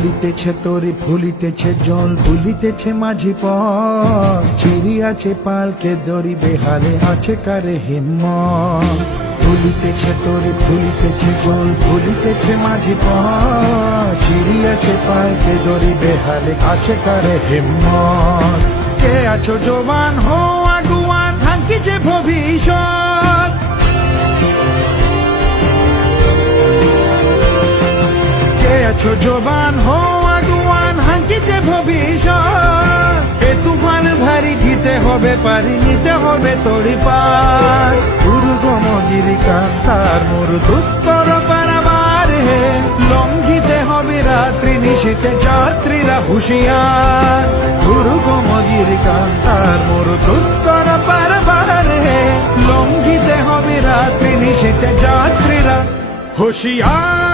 ভুলিতেছে তরি ভুলিতেছে জল ভুলিতেছে মাঝি পথ চিরিয়াছে পালকে দড়ি বেহালে আছে কারে হিম্মত ভুলিতেছে তরি ভুলিতেছে জল ভুলিতেছে মাঝি পথ চিরিয়াছে পালকে দড়ি বেহালে আছে কারে হিম্মত কে আছো জবান হো আগুয়ান হাঙ্কিছে ভবিষ্যৎ কে আছো জবান হো আগুয়ান হাঙ্কিছে ভবিষ্যৎ এ তুফান ভারী দিতে হবে পারি নিতে হবে তড়ি পার দুর্গমগিরি কান্তার মোর দুস্তর পারাবার হে লঙ্ঘিতে হবে রাত্রি নিশীতে যাত্রীরা হুঁশিয়ার দুর্গমগিরি কান্তার মোর দুস্তর পারাবার হে লঙ্ঘিতে হবে রাত্রি নিশীতে যাত্রীরা হুঁশিয়ার।